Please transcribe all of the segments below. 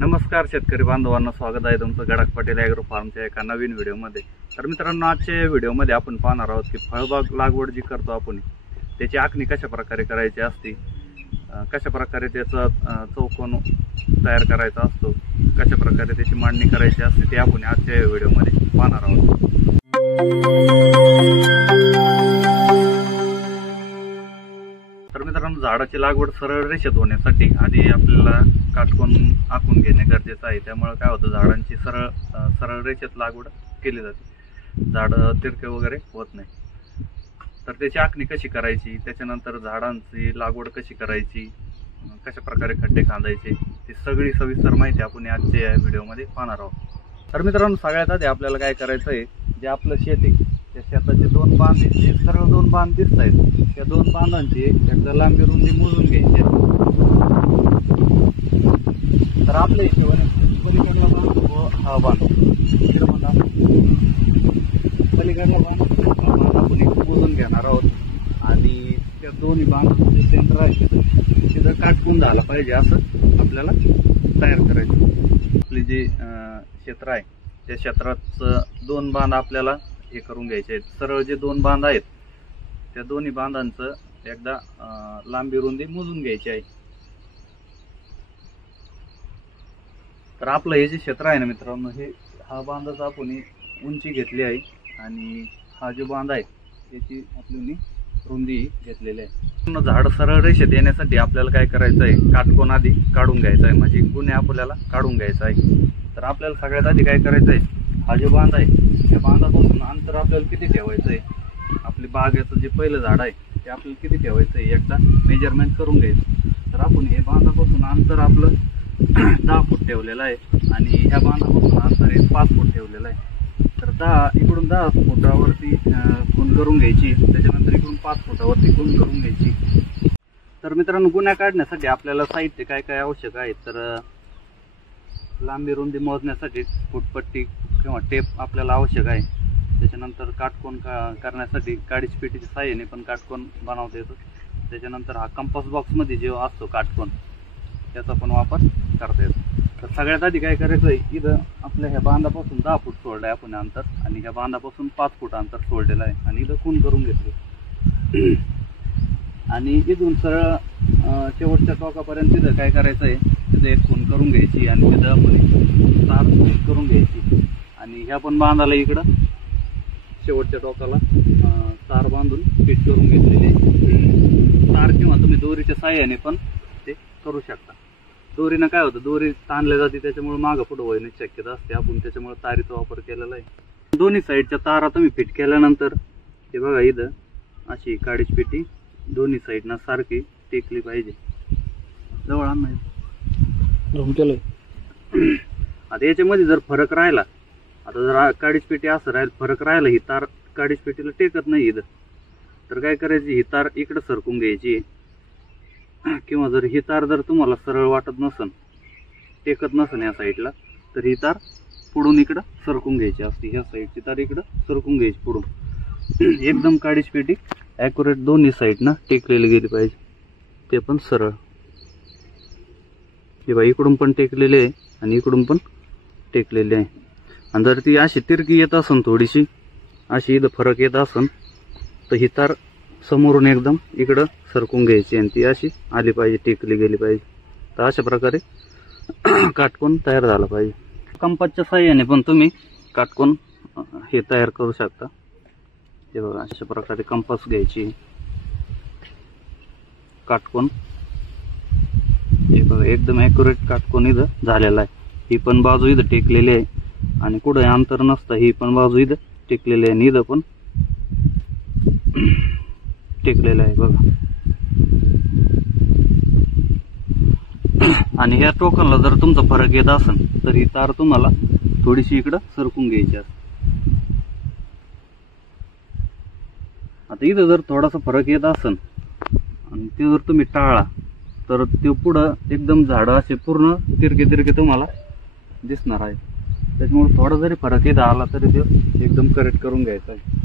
नमस्कार शेतकरी बांधवांना, स्वागत आहे तुमचं गडाख पाटील ॲग्रो फार्मच्या एका नवीन व्हिडिओमध्ये। तर मित्रांनो, आजच्या व्हिडिओमध्ये आपण पाहणार आहोत की फळबाग लागवड जी करतो आपण त्याची आखणी कशा प्रकारे करायची असते, कशा प्रकारे त्याचा चौकोन तयार करायचा असतो, कशा प्रकारे त्याची मांडणी करायची असते ते आपण आजच्या व्हिडिओमध्ये पाहणार आहोत। तर मित्रांनो, झाडाची लागवड सरळ रेषेत होण्यासाठी आधी आपल्याला काटकोन आखून घेणे गरजेचं आहे। त्यामुळे काय होतं, झाडांची सरळ रेषेत लागवड केली जाते, झाड तिरके वगैरे होत नाही। तर त्याची आखणी कशी करायची, त्याच्यानंतर झाडांची लागवड कशी करायची, कशा प्रकारे खड्डे खांदायचे, ती सगळी सविस्तर माहिती आपण आजच्या या व्हिडिओमध्ये पाहणार आहोत। तर मित्रांनो, सगळ्यात आधी आपल्याला काय करायचं आहे, जे आपलं शेत आहे त्या शेताचे दोन बांध आहेत, जे सरळ दोन बांध दिसत आहेत, त्या दोन बांधांची एकदा लांबी रुंदी मोजून घ्यायची। तर आपल्या हिशोबाने पलीकडला बांध व हा बांध, पलीकडला बांध आपण मोजून घेणार आहोत आणि त्या दोन्ही बांधाचं जे सेंटर आहे तिथं काटकून झाला पाहिजे असं आपल्याला तयार करायचं। आपली जे क्षेत्र आहे त्या क्षेत्राचं दोन बांध आपल्याला हे करून घ्यायचे आहेत। सरळ जे दोन बांध आहेत त्या दोन्ही बांधांचं एकदा लांबी रुंदी मोजून घ्यायची आहे। तर आपलं हे जे क्षेत्र आहे ना मित्रांनो, हे हा बांधाचा आपण उंची घेतली आहे आणि हा जो बांध आहे याची आपली रुंदी घेतलेली आहे। झाड सरळ रेषेत येण्यासाठी आपल्याला काय करायचं आहे, काटकोन आधी काढून घ्यायचा आहे, म्हणजे गुन्हे आपल्याला काढून घ्यायचा आहे। तर आपल्याला सगळ्यात आधी काय करायचं आहे, हा जो बांध आहे त्या बांधापासून अंतर आपल्याला किती ठेवायचं आहे, आपली बागेचं जे पहिलं झाड आहे ते आपल्याला किती ठेवायचं आहे एकदा मेजरमेंट करून घ्यायचं। तर आपण हे बांधापासून अंतर आपलं 10 फूट ठेवलेलं आहे आणि ह्या बांधापासून अंतर 5 फूट ठेवलेलं आहे। तर इकडून 10 फुटावरती खूण करून घ्यायची, त्याच्यानंतर इकडून 5 फुटावरती खूण करून घ्यायची। तर मित्रांनो, गुन्हा काढण्यासाठी आपल्याला साहित्य काय काय आवश्यक आहे, तर लांबी रुंदी मोजण्यासाठी फुटपट्टी किंवा टेप आपल्याला आवश्यक आहे। त्याच्यानंतर काटकोन करण्यासाठी काडीच्या पेटीच्या साहाय्याने पण काटकोन बनवता येतो। त्याच्यानंतर हा कंपास बॉक्समध्ये जो असतो काटकोन त्याचा पण वापर करता येतो। तर सगळ्यात आधी काय करायचं आहे, इथं आपल्या ह्या बांधापासून 10 फूट सोडलं आहे आपण अंतर आणि ह्या बांधापासून 5 फूट अंतर सोडलेलं आहे आणि इथं खूण करून घेतले आणि इथून सरळ शेवटच्या टोकापर्यंत तिथं काय करायचं आहे, तिथं एक खूण करून घ्यायची आणि तिथं आपण तार करून घ्यायची आणि ह्या पण बांधाला इकडं शेवटच्या टोकाला तार बांधून फिट करून घेतलेली आहे। तार किंवा तुम्ही दोरीच्या साहाय्याने पण ते करू शकता। दोरीनं काय होतं, दोरी ताणल्या जाते, त्याच्यामुळे मागं पुढं होण्याची शक्यता असते, आपण त्याच्यामुळे तारीचा वापर केलेला आहे। दोन्ही साईडच्या तारा तुम्ही फिट केल्यानंतर हे बघा, इथं अशी काडीची पेटी दोन्ही साईडनं सारखी टेकली पाहिजे। जवळ आणणार आता याच्यामध्ये जर फरक राहिला, आता जर काडीची पेटी असं राहील, फरक राहिला, ही तार काडीची पेटीला टेकत नाही इथं, तर काय करायची, ही तार इकडं सरकून घ्यायची किंवा जर ही तार जर तुम्हाला सरळ वाटत नसन, टेकत नसन या साईडला, तर ही तार पुढून इकडं सरकून घ्यायची असते। ह्या साईडची तार इकडं सरकून घ्यायची पुढून, एकदम काडीची पेटी ॲक्युरेट दोन्ही साईडनं टेकलेली गेली पाहिजे, ते पण सरळ। हे बघा, इकडून पण टेकलेले आहे आणि इकडून पण टेकलेले आहे। आणि जर ती अशी तिरकी येत असन, थोडीशी अशी इथं फरक येत असन, तर ही तार समोरून एकदम इकडं सरकून घ्यायची आणि ती अशी आली पाहिजे, टेकली गेली पाहिजे। तर अशा प्रकारे काटकोन तयार झाला पाहिजे। कंपासच्या साहाय्याने पण तुम्ही काटकोन हे तयार करू शकता। हे बघा, अशा प्रकारे कंपास घ्यायची, काटकोन हे बघा एकदम ॲक्युरेट काटकोन इथं झालेला आहे। ही पण बाजू इथं टेकलेली आहे आणि कुठे अंतर नसतं, ही पण बाजू इथं टेकलेली आहे आणि इथं पण टेकलेलं आहे बघा। आणि ह्या टोकाला जर तुमचा फरक येत असेल तर ही तार तुम्हाला थोडीशी इकडं सरकून घ्यायची असते। आता इथं जर थोडासा फरक येत असेल आणि ते जर तुम्ही टाळला तर ते पुढं एकदम झाड असे पूर्ण तिरके तुम्हाला दिसणार आहे। त्याच्यामुळे थोडा जरी फरक येत आला तरी ते एकदम करेक्ट करून घ्यायचा आहे।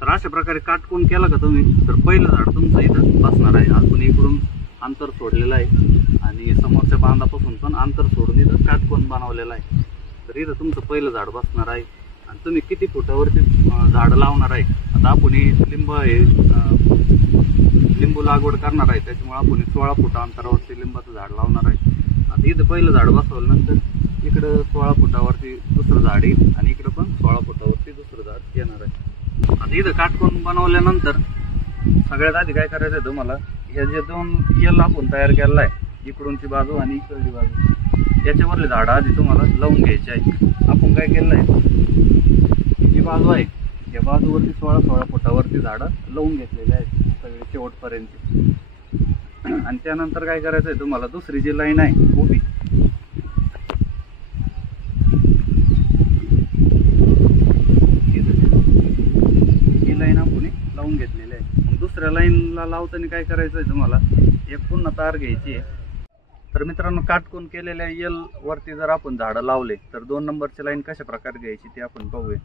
तर अशा प्रकारे काटकोन केला का तुम्ही, तर पहिलं झाड तुमचं इथं बसणार आहे। आपण इकडून अंतर सोडलेलं आहे आणि समोरच्या बांधापासून पण अंतर सोडून इथं काटकोन बनवलेला आहे. तर इथं तुमचं पहिलं झाड बसणार आहे आणि तुम्ही किती फुटावरती झाडं लावणार आहे. आता आपण लिंबू लागवड करणार आहे, त्याच्यामुळे आपण 16 फुटा अंतरावरती लिंबाचं झाड लावणार आहे. आता इथं पहिलं झाड बसवल्यानंतर इकडं 16 फुटावरती दुसरं झाड येईल आणि इकडं पण 16 फुटावरती दुसरं झाड येणार आहे. आता इथं काटकोन बनवल्यानंतर सगळ्यात आधी काय करायचं आहे तुम्हाला, हे जे 2 यल आपण तयार केलेला आहे, इकडूनची बाजू आणि इकडची बाजू, याच्यावरले झाडं आधी तुम्हाला लावून घ्यायचे आहे. आपण काय केलं आहे, जी बाजू आहे या बाजूवरती 16 फुटावरती झाडं लावून घेतलेले आहेत सगळे शेवटपर्यंत. आणि त्यानंतर काय करायचं आहे तुम्हाला, दुसरी जी लाईन आहे उभी, ही लाईन आपण लावून घेतलेली आहे. मग दुसऱ्या लाईनला लावताना काय करायचं आहे तुम्हाला, एक पुन्हा तार घ्यायची आहे. तर मित्रांनो, काटकोन केलेल्या यल वरती जर आपण झाडं लावले तर 2 नंबरची लाईन कशा प्रकारे घ्यायची ते आपण पाहूया.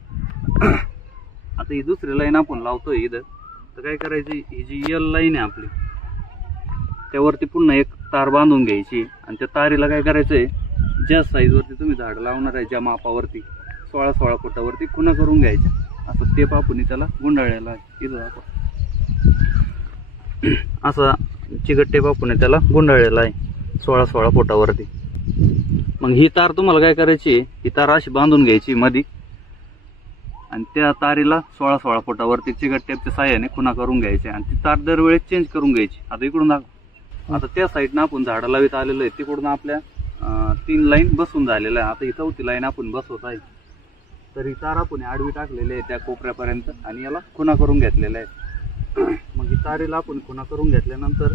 आता ही दुसरी लाईन आपण लावतोय इथं, तर काय करायची, ही जी यल लाईन आहे आपली त्यावरती पुन्हा एक तार बांधून घ्यायची आणि त्या तारीला काय करायचं आहे, ज्या साईजवरती तुम्ही झाडं लावणार आहे ज्या मापावरती 16 फुटावरती खुणा करून घ्यायच्या. असं टेप आपण त्याला गुंडाळलेला आहे इथं, आपण असा चिकट टेप आपण त्याला गुंडाळलेला आहे 16 फुटावरती. मग ही तार तुम्हाला काय करायची, ही तार अशी बांधून घ्यायची मधी आणि त्या तारीला 16 फुटावरती चिकट टेपच्या साह्याने खुणा करून घ्यायचे आणि ती तार दरवेळेस चेंज करून घ्यायची. आता इकडून आता त्या साईडनं आपण झाडं लावित आलेलो आहे, तिकडून आपल्या 3 लाईन बसून झालेल्या आहे. आता ही 4थी लाईन आपण बसवत आहे. तर ही तार आपण आडवी टाकलेली आहे त्या कोपऱ्यापर्यंत आणि याला खुणा करून घेतलेला आहे. मग ही तारीला आपण खुणा करून घेतल्यानंतर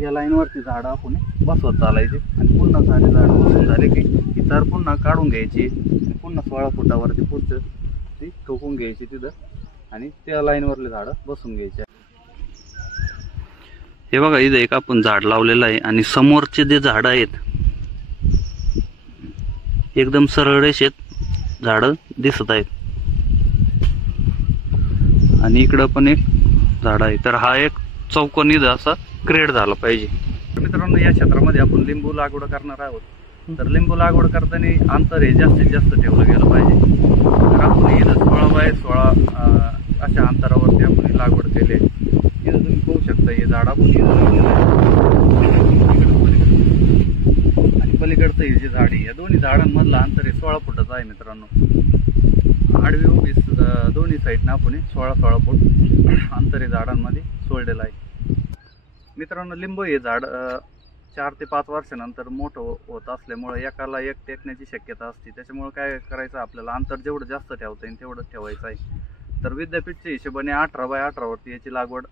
या लाईनवरती झाडं आपण बसवत चालायचे आणि पुन्हा सारे झाडं बसून झाले की ही तार पुन्हा काढून घ्यायची आणि पुन्हा 16 फुटावरती पुढचं ती ठोकून घ्यायची तिथं आणि त्या लाईनवरले झाडं बसून घ्यायचे. हे बघा, इथं एक आपण झाड लावलेलं आहे आणि समोरचे जे झाडं आहेत एकदम सरळ रेषेत झाडं दिसत आहेत आणि इकडं पण एक झाड आहे. तर हा एक चौकोनी असा क्रिएट झाला पाहिजे. मित्रांनो, या क्षेत्रामध्ये आपण लिंबू लागवड करणार आहोत. तर लिंबू लागवड करताना अंतर हे जास्तीत जास्त ठेवलं गेलं पाहिजे. तर आपण इथं 16 बाय 16 अशा अंतरावरती आपण लागवड केली. इथं तुम्ही पाहू शकता हे झाड आपण आणि पलीकडचं हे जे झाड आहे, या दोन्ही झाडांमधलं अंतर हे 16 फुटाचं आहे. मित्रांनो, आडवी उभी दोन्ही साईडनं आपण 16 फूट अंतर हे झाडांमध्ये सोडलेलं आहे. मित्रांनो, लिंबू हे झाड 4 ते 5 वर्षानंतर मोठं होत असल्यामुळे एकाला एक टेकण्याची शक्यता असते. त्याच्यामुळे काय करायचं, आपल्याला अंतर जेवढं जास्त ठेवता येईल तेवढं ठेवायचं आहे. तर विद्यापीठच्या हिशोबाने 18 बाय 18 वरती याची लागवड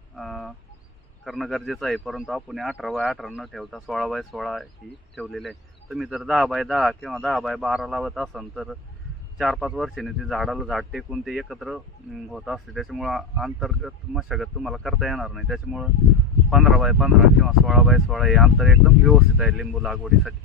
करणं गरजेचं आहे. परंतु आपण 18 बाय 18 न ठेवता 16 बाय 16 ही ठेवलेली आहे. तुम्ही जर 10 बाय 10 किंवा 10 बाय 12 लावत असाल तर 4-5 वर्षांनी ते झाडाला झाड टेकून ते एकत्र होत असते. त्याच्यामुळं अंतर्गत मशागत तुम्हाला करता येणार नाही. त्याच्यामुळं 15 बाय 15 किंवा 16 बाय 16 हे अंतर एकदम व्यवस्थित आहे लिंबू लागवडीसाठी.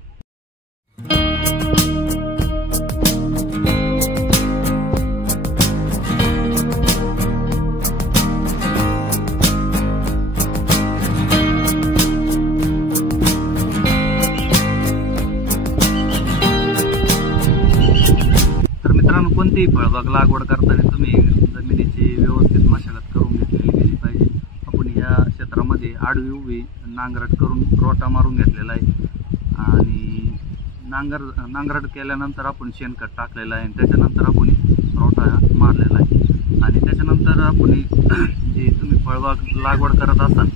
तर मित्रांनो, कोणतीही फळबाग लागवड करताना तुम्ही जमिनीची व्यवस्थित मशागत करून घेतलेली गेली पाहिजे. आपण या क्षेत्रामध्ये आडवी उभी नांगरट करून रोटा मारून घेतलेला आहे आणि नांगरट केल्यानंतर आपण शेणखत टाकलेलं आहे आणि त्याच्यानंतर आपण रोटा मारलेला आहे. आणि त्याच्यानंतर आपण जे तुम्ही फळबाग लागवड करत असाल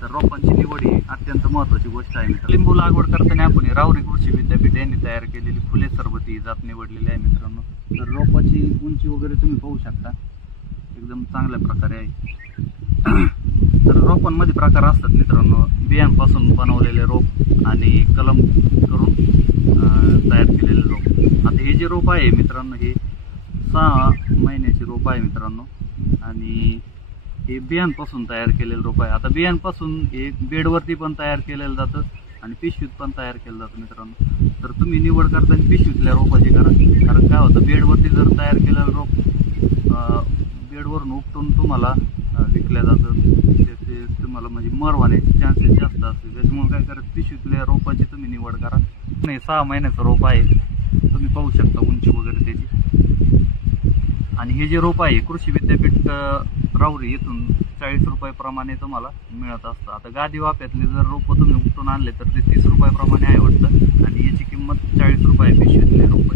तर रोपांची निवड ही अत्यंत महत्त्वाची गोष्ट आहे. लिंबू लागवड करताना आपण राहुरी कृषी विद्यापीठ यांनी तयार केलेली फुले सरबती ही जात निवडलेली आहे. मित्रांनो, तर रोपाची उंची वगैरे तुम्ही पाहू शकता, एकदम चांगल्या प्रकारे आहे. तर रोपांमध्ये प्रकार असतात मित्रांनो, बियांपासून बनवलेले रोप आणि कलम करून तयार केलेले रोप. आता हे जे रोप आहे मित्रांनो, हे 6 महिन्याचे रोप आहे मित्रांनो आणि हे बियांपासून तयार केलेलं रोप आहे. आता बियांपासून हे बेडवरती पण तयार केलेलं जातं आणि पिशवीत पण तयार केलं जातं मित्रांनो. तर तुम्ही निवड करताना पिशवीतल्या रोपाची करा, कारण काय होतं, बेडवरती जर तयार केलेलं रोप बेडवरून उपटून तुम्हाला पिकल्या जातं, त्याचे तुम्हाला म्हणजे मर होण्याचे चान्सेस जास्त असते. त्याच्यामुळे काय करा, पिशवीतल्या रोपाची तुम्ही निवड करा. नाही 6 महिन्याचं रोप आहे, तुम्ही पाहू शकता उंची वगैरे त्याची. आणि हे जे रोप आहे कृषी विद्यापीठ राहुरी येथून 40 रुपयाप्रमाणे तुम्हाला मिळत असतं. आता गादी वाफ्यातले जर रोपं तुम्ही उपटून आणले तर ते 30 रुपयाप्रमाणे आहे वाटतं, आणि याची किंमत 40 रुपये पिशवीतले रोप.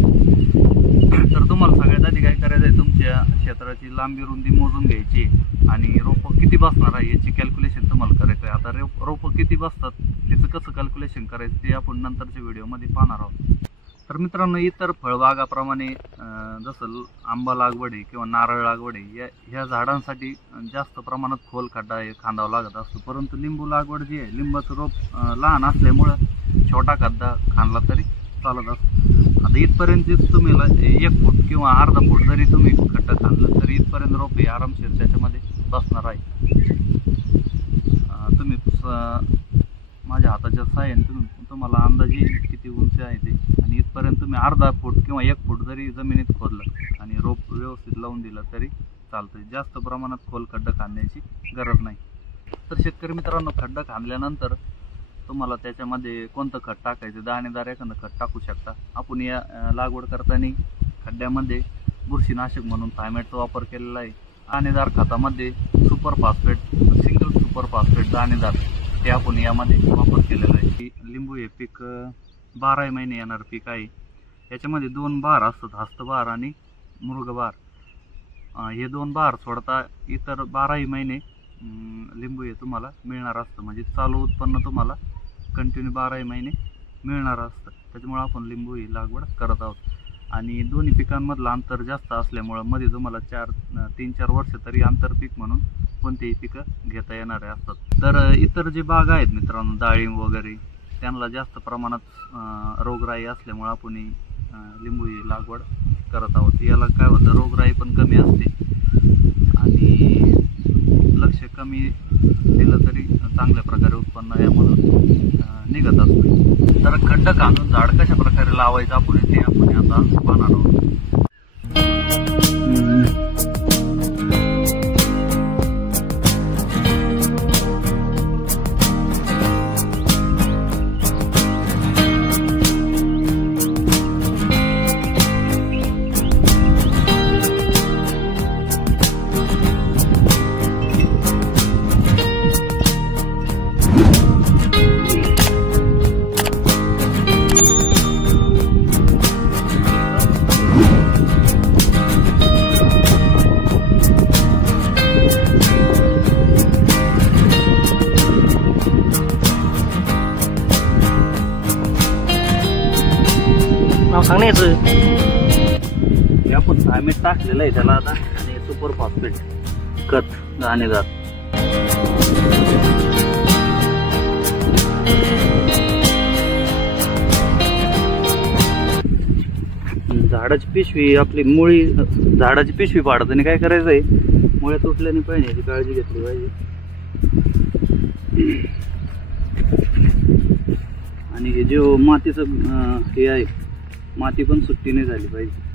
तर तुम्हाला सगळ्यात आधी काय करायचं आहे, तुमच्या क्षेत्राची लांबी रुंदी मोजून घ्यायची आणि रोपं किती बसणार आहे याची कॅल्क्युलेशन तुम्हाला करायचं आहे. आता रोपं किती बसतात त्याचं कसं कॅल्क्युलेशन करायचं ते आपण नंतरच्या व्हिडिओमध्ये पाहणार आहोत. तर मित्रांनो, इतर फळबागाप्रमाणे जसं आंबा लागवड आहे किंवा नारळ लागवड आहे, ह्या झाडांसाठी जास्त प्रमाणात खोल खड्डा खांदावा लागत असतो. परंतु लिंबू लागवड जी आहे, लिंबाचं रोप लहान असल्यामुळं छोटा खड्डा खांदला तरी चालत असतो. आता इथपर्यंत तुम्ही 1 फूट किंवा अर्धा फूट जरी तुम्ही खड्डा खांदला तरी इथपर्यंत रोप हे आरामशीर त्याच्यामध्ये बसणार आहे. तुम्ही माझ्या हाताच्या साहाय्याने तुम्हाला अंदाजे किती उंची आहे ते, आणि इथपर्यंत तुम्ही अर्धा फूट किंवा 1 फूट जरी जमिनीत खोदलं आणि रोप व्यवस्थित लावून दिलं तरी चालतं. जास्त प्रमाणात खोल खड्डा खांदण्याची गरज नाही. तर शेतकरी मित्रांनो, खड्डा खांदल्यानंतर तुम्हाला त्याच्यामध्ये कोणतं खत टाकायचं, दाणेदार एखादं खत टाकू शकता. आपण या लागवड करताना खड्ड्यामध्ये बुरशीनाशक म्हणून थायमेटचा वापर केलेला आहे. दाणेदार खतामध्ये super phosphate, single super phosphate दाणेदार ते आपण यामध्ये वापर केलेला आहे. लिंबू हे पीक 12 महिने येणार पीक आहे. याच्यामध्ये 2 बहार असतात, हस्तबहार आणि मृगबहार. हे 2 बहार सोडता इतर 12 महिने लिंबू हे तुम्हाला मिळणार असतं. म्हणजे चालू उत्पन्न तुम्हाला कंटिन्यू 12 महिने मिळणार असतं. त्याच्यामुळे आपण लिंबू ही लागवड करत आहोत. आणि दोन्ही पिकांमधलं अंतर जास्त असल्यामुळं मध्ये तुम्हाला 3-4 वर्ष तरी आंतरपीक म्हणून कोणतेही पिकं घेता येणारे असतात. तर इतर जे बाग आहेत मित्रांनो, डाळिंब वगैरे, त्यांना जास्त प्रमाणात रोगराई असल्यामुळं आपण लिंबू ही लागवड करत आहोत. याला काय होतं, रोगराई पण कमी असते आणि लक्ष कमी दिलं तरी चांगल्या प्रकारे उत्पन्न यामधून निघत असतं. तर खड्डा खांदून झाड कशा प्रकारे लावायचं आपण आता पाहणार आहोत. सांगण्याचं हे आपण थायमेट टाकलेलं आहे त्याला आता, आणि सुपर फॉस्फेट खत दाणेदार. झाडाची पिशवी आपली मुळी, झाडाची पिशवी पाडताना काय करायचं आहे, मुळे तुटल्याने पाहिजे याची काळजी घेतली पाहिजे. आणि हे जे मातीचं हे आहे, माती पण सुट्टी नाही झाली पाहिजे.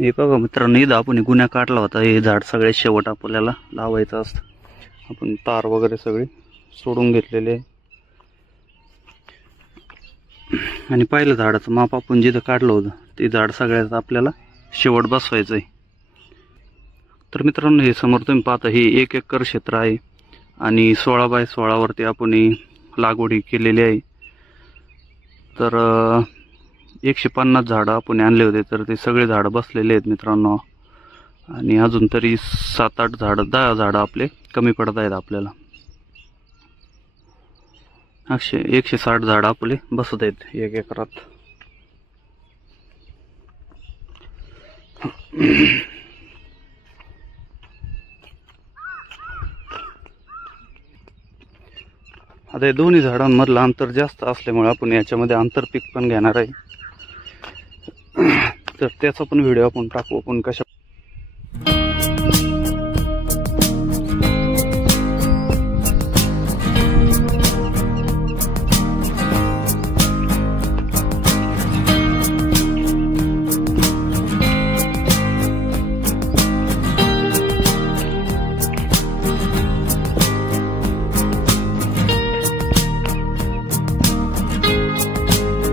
हे बघा मित्रांनो, इथं आपण गुन्हा काढला होता. हे झाड सगळे शेवट आपल्याला लावायचं असतं. आपण तार वगैरे सगळे सोडून घेतलेले आहे. आणि पहिलं झाडाचं माप आपण जिथं काढलं होतं ते झाड सगळ्यात आपल्याला शेवट बसवायचं आहे. तर मित्रांनो, हे समोर तुम्ही पाहता हे 1 एकर क्षेत्र आहे आणि 16 बाय 16 वरती आपण लागवडी केलेली आहे. तर 150 झाडं आपण आणले होते, तर ते सगळे झाडं बसलेले आहेत मित्रांनो. आणि अजून तरी 7-8 झाडं 10 झाडं आपले कमी पडत आहेत आपल्याला. 160 झाडं आपले बसत आहेत 1 एकरात. आता हे दोन्ही झाडांमधलं अंतर जास्त असल्यामुळे आपण याच्यामध्ये आंतरपीक पण घेणार आहे. तर त्याचा पण व्हिडिओ आपण टाकू. आपण कशा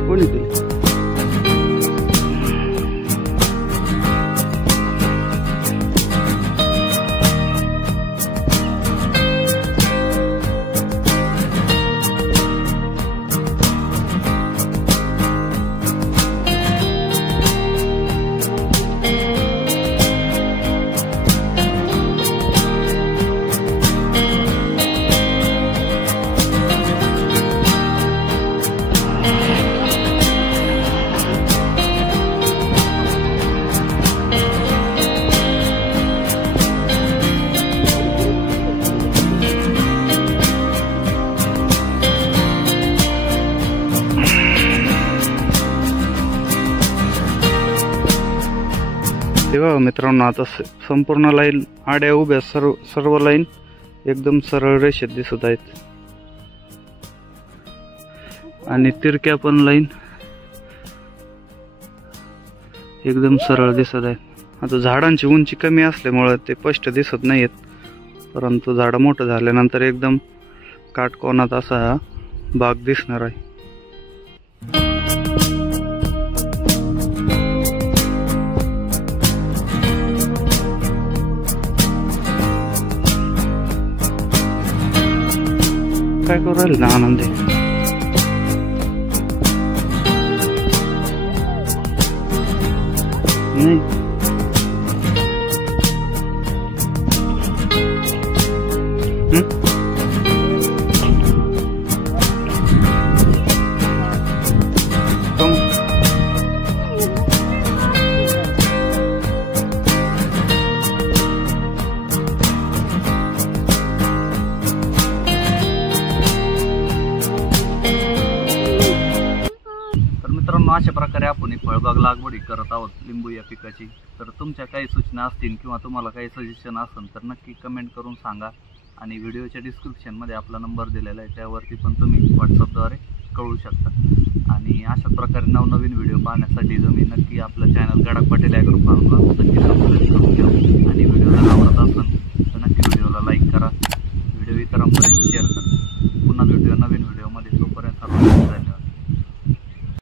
कोणी दिली? तेव्हा मित्रांनो, आता संपूर्ण लाईन आड्या उभ्या सर्व लाईन एकदम सरळ रेषेत दिसत आहेत. आणि तिरक्या पण लाईन एकदम सरळ दिसत आहेत. आता झाडांची उंची कमी असल्यामुळे ते स्पष्ट दिसत नाहीत, परंतु झाड मोठं झाल्यानंतर एकदम काटकोनात असा हा बाग दिसणार आहे. काय करू राहील ना आनंदी? नाही अशा प्रकारे आपण फळबाग लागवडी करत आहोत लिंबू या पिकाची. तर तुमच्या काही सूचना असतील किंवा तुम्हाला काही सजेशन असेल तर नक्की कमेंट करून सांगा. आणि व्हिडिओच्या डिस्क्रिप्शनमध्ये आपला नंबर दिलेला आहे, त्यावरती पण तुम्ही व्हॉट्सअपद्वारे कळवू शकता. आणि अशाच प्रकारे नवनवीन व्हिडिओ पाहण्यासाठी तुम्ही नक्की आपलं चॅनल गडाख पटेल ॲग्रो फार्मला नक्की सबस्क्राईब करून ठेवा. आणि व्हिडिओ जर आवडत असेल तर नक्की व्हिडिओला लाईक करा, व्हिडिओ इतरांपर्यंत शेअर करा.